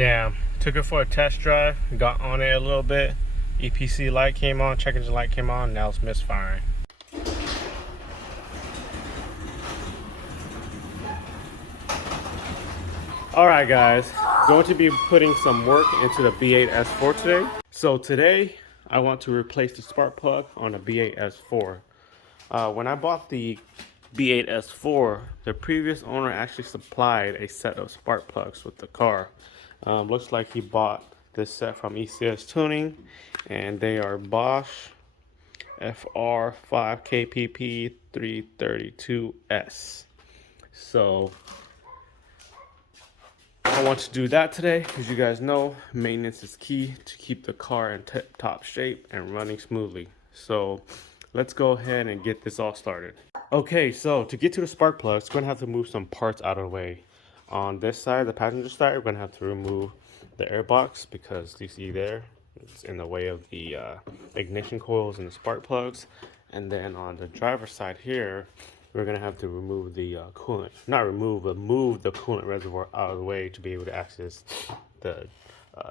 Damn, took it for a test drive, got on it a little bit. EPC light came on, check engine light came on, now it's misfiring. Alright guys, going to be putting some work into the B8 S4 today. So today, I want to replace the spark plug on the B8 S4. When I bought the B8 S4, the previous owner actually supplied a set of spark plugs with the car. Looks like he bought this set from ECS Tuning, and they are BOSCH FR5 KPP 332S. So I want to do that today because you guys know maintenance is key to keep the car in tip-top shape and running smoothly. So let's go ahead and get this all started. Okay, so to get to the spark plugs, we're going to have to move some parts out of the way. On this side, the passenger side, we're going to have to remove the air box because you see there, it's in the way of the ignition coils and the spark plugs. And then on the driver's side here, we're going to have to remove the coolant. Not remove, but move the coolant reservoir out of the way to be able to access the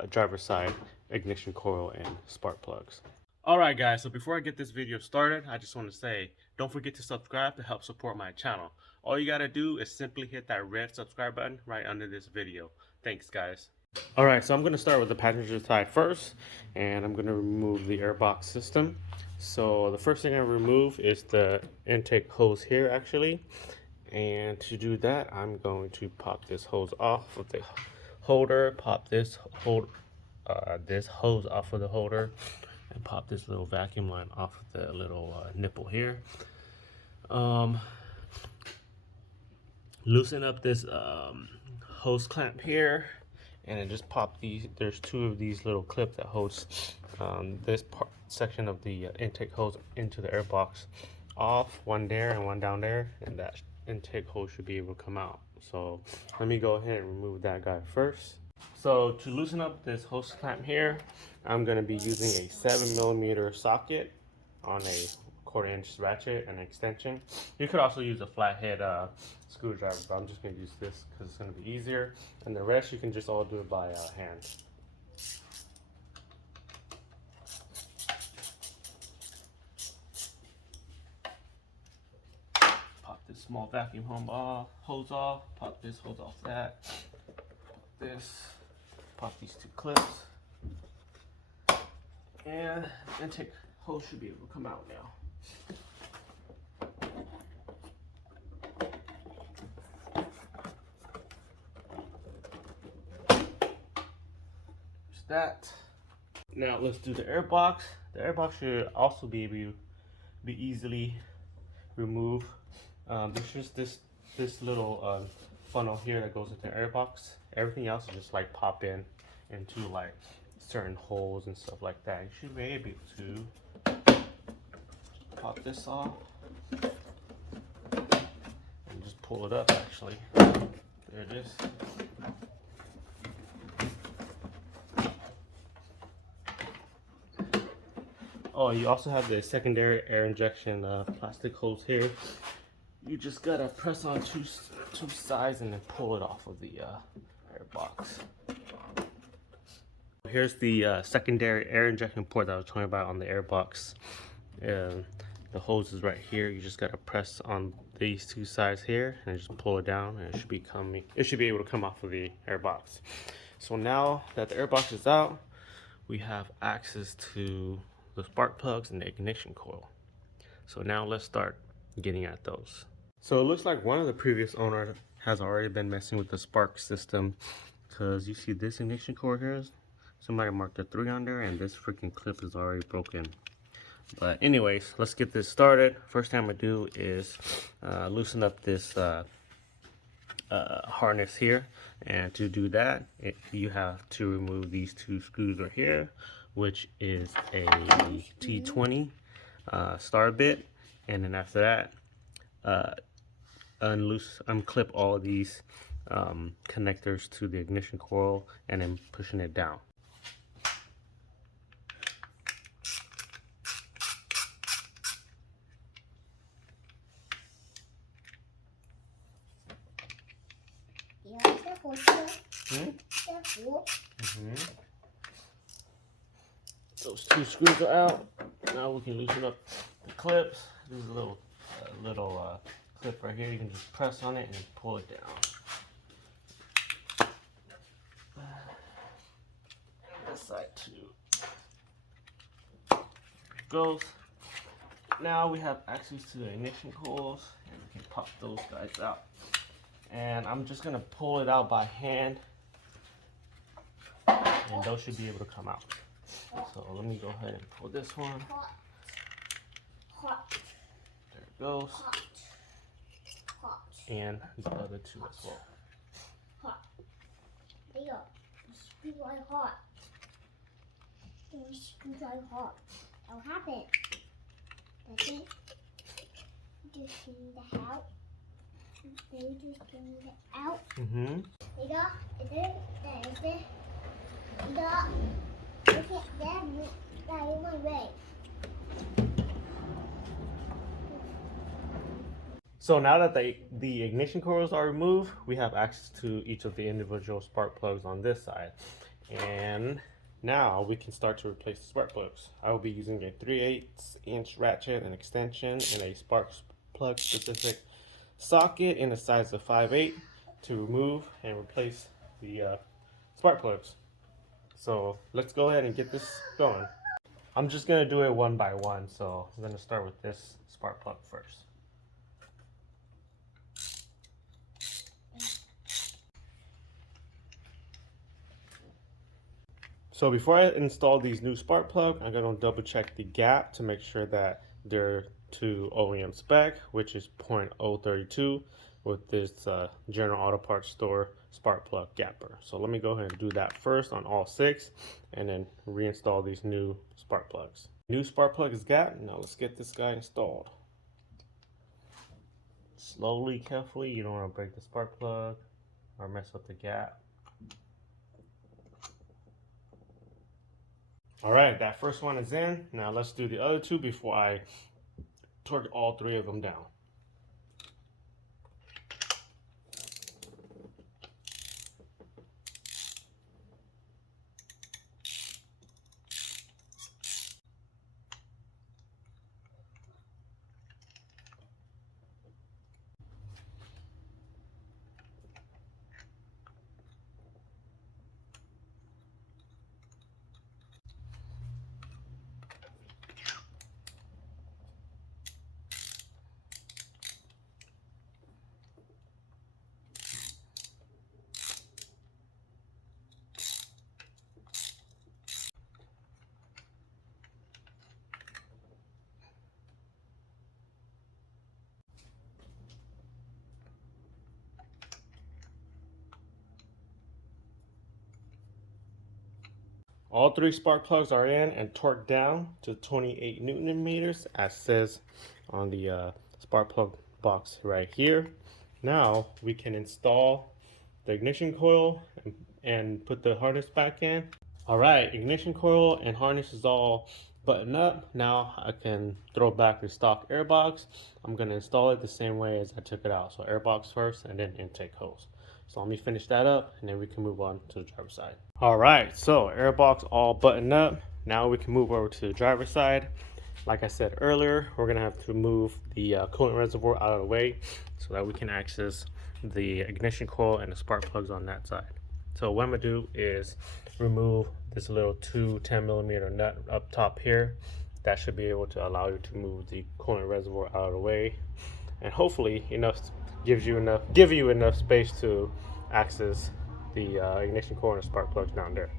driver's side ignition coil and spark plugs. Alright guys, so before I get this video started, I just want to say, don't forget to subscribe to help support my channel. All you gotta do is simply hit that red subscribe button right under this video. Thanks guys. Alright, so I'm going to start with the passenger side first, and I'm going to remove the airbox system. So the first thing I remove is the intake hose here actually, and to do that I'm going to pop this hose off of the holder, pop this hose off of the holder, and pop this little vacuum line off of the little nipple here. Loosen up this hose clamp here, and then just pop these. There's two of these little clips that holds this section of the intake hose into the air box off, one there and one down there, and that intake hose should be able to come out. So let me go ahead and remove that guy first. So to loosen up this hose clamp here, I'm going to be using a 7mm socket on a 1/4-inch ratchet and extension. You could also use a flathead screwdriver, but I'm just going to use this because it's going to be easier. And the rest you can just all do it by hand. Pop this small vacuum hose off. Pop this hose off that. Pop this. Pop these two clips. And the intake hose should be able to come out now. There's that. Now let's do the air box. The air box should also be able to be easily removed. There's just this little funnel here that goes into the air box. Everything else is just like pop in into like certain holes and stuff like that. You should be able to pop this off and just pull it up actually. There it is. Oh, you also have the secondary air injection plastic hose here. You just gotta press on two sides and then pull it off of the air box. Here's the secondary air injection port that I was talking about on the air box. The hose is right here. You just gotta press on these two sides here and just pull it down, and it should be able to come off of the air box. So now that the air box is out, we have access to the spark plugs and the ignition coil. So now let's start getting at those. So it looks like one of the previous owners has already been messing with the spark system, because you see this ignition cord here, somebody marked a 3 on there, and this freaking clip is already broken. But anyways, let's get this started. First thing I'm gonna do is loosen up this harness here, and to do that you have to remove these two screws right here, which is a T20 star bit, and then after that unclip all of these connectors to the ignition coil and then pushing it down. Hmm? Those two screws are out. Now we can loosen up the clips. There's a little clip right here. You can just press on it and pull it down. This side too. There it goes. Now we have access to the ignition coils, and we can pop those guys out. And I'm just gonna pull it out by hand, and those should be able to come out. So let me go ahead and pull this one. There it goes. And the other two as well. There you go. Screw like hot. Screw like hot. That'll happen. That's it. Just clean the out. They just clean it out. There you go. Is it? There is it. You go. Okay, there you went right. So now that the ignition coils are removed, we have access to each of the individual spark plugs on this side. And now we can start to replace the spark plugs. I will be using a 3/8" ratchet and extension and a spark plug specific socket in the size of 5/8 to remove and replace the spark plugs. So let's go ahead and get this going. I'm just going to do it one by one. So I'm going to start with this spark plug first. So before I install these new spark plugs, I'm going to double check the gap to make sure that they're to OEM spec, which is 0.032 with this General Auto Parts Store spark plug gapper. So let me go ahead and do that first on all 6 and then reinstall these new spark plugs. New spark plug is gapped. Now let's get this guy installed. Slowly, carefully. You don't want to break the spark plug or mess up the gap. All right, that first one is in. Now let's do the other 2 before I torque all 3 of them down. All 3 spark plugs are in and torqued down to 28 Newton meters, as says on the spark plug box right here. Now we can install the ignition coil and put the harness back in. All right, ignition coil and harness is all buttoned up. Now I can throw back the stock airbox. I'm going to install it the same way as I took it out. So airbox first and then intake hose. So let me finish that up and then we can move on to the driver's side. All right, so airbox all buttoned up. Now we can move over to the driver's side. Like I said earlier, we're gonna have to move the coolant reservoir out of the way so that we can access the ignition coil and the spark plugs on that side. So what I'm gonna do is remove this little 2 10mm nut up top here. That should be able to allow you to move the coolant reservoir out of the way, and hopefully give you enough space to access the ignition coil and spark plugs down there.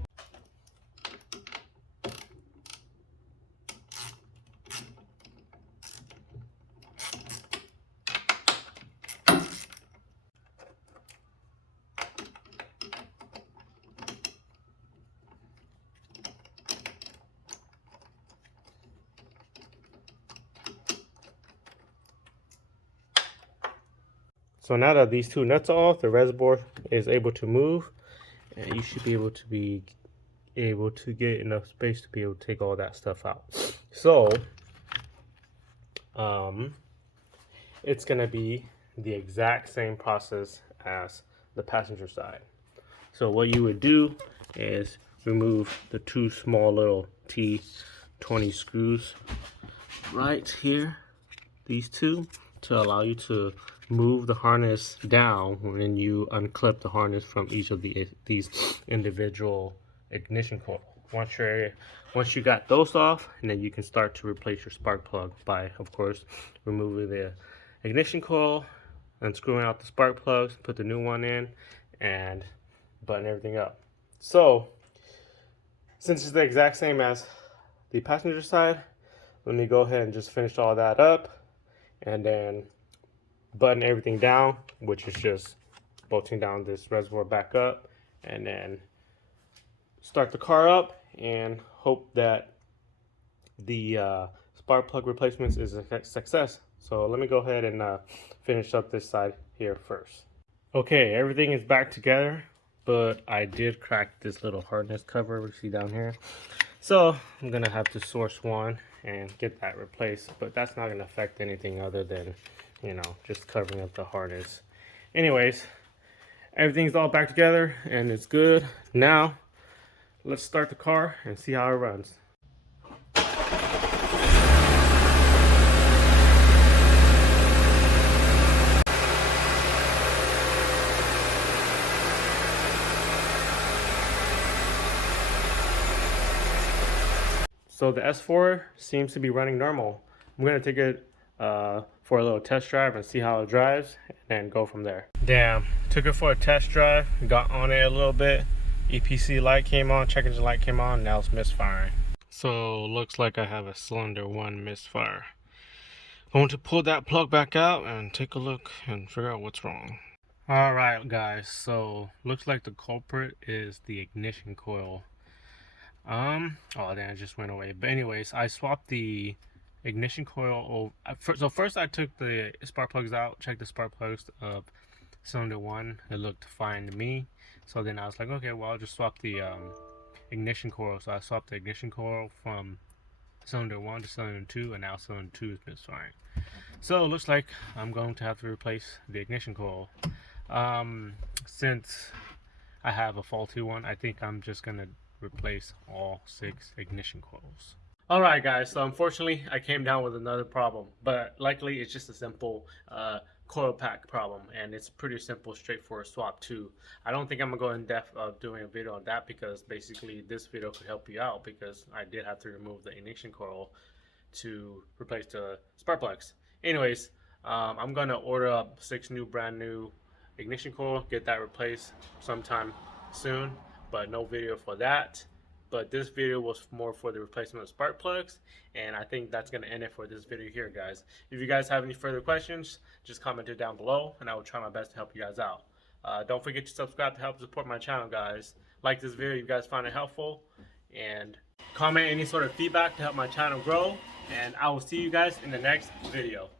So now that these 2 nuts are off, the reservoir is able to move, and you should be able to get enough space to be able to take all that stuff out. So it's gonna be the exact same process as the passenger side. So what you would do is remove the two small little T20 screws right here, these two, to allow you to move the harness down when you unclip the harness from each of these individual ignition coil. Once you got those off, and then you can start to replace your spark plug by, of course, removing the ignition coil, unscrewing out the spark plugs, put the new one in, and button everything up. So, since it's the exact same as the passenger side, let me go ahead and just finish all that up, and then button everything down, which is just bolting down this reservoir back up, and then start the car up and hope that the spark plug replacements is a success. So let me go ahead and finish up this side here first. Okay, everything is back together, but I did crack this little harness cover we see down here. So I'm gonna have to source one and get that replaced, but that's not gonna affect anything other than, you know, just covering up the harness. Anyways, everything's all back together and it's good. Now let's start the car and see how it runs. So the S4 seems to be running normal. I'm gonna take it for a little test drive and see how it drives, and then go from there. Damn, took it for a test drive, got on it a little bit. EPC light came on, check engine light came on, now it's misfiring. So looks like I have a cylinder 1 misfire. Going to pull that plug back out and take a look and figure out what's wrong. Alright guys, so looks like the culprit is the ignition coil. Oh damn, it just went away. But anyways, I swapped the ignition coil over. So first I took the spark plugs out, checked the spark plugs of cylinder 1. It looked fine to me. So then I was like, okay, well, I'll just swap the ignition coil. So I swapped the ignition coil from cylinder 1 to cylinder 2, and now cylinder 2 is misfiring. So it looks like I'm going to have to replace the ignition coil. Since I have a faulty one, I think I'm just gonna replace all 6 ignition coils. Alright guys, so unfortunately I came down with another problem, but luckily it's just a simple coil pack problem, and it's pretty simple, straightforward swap too. I don't think I'm gonna go in depth of doing a video on that, because basically this video could help you out, because I did have to remove the ignition coil to replace the spark plugs. Anyways, I'm gonna order up 6 brand new ignition coil, get that replaced sometime soon, but no video for that. But this video was more for the replacement of spark plugs, and I think that's going to end it for this video here, guys. If you guys have any further questions, just comment it down below, and I will try my best to help you guys out. Don't forget to subscribe to help support my channel, guys. Like this video if you guys find it helpful, and comment any sort of feedback to help my channel grow, and I will see you guys in the next video.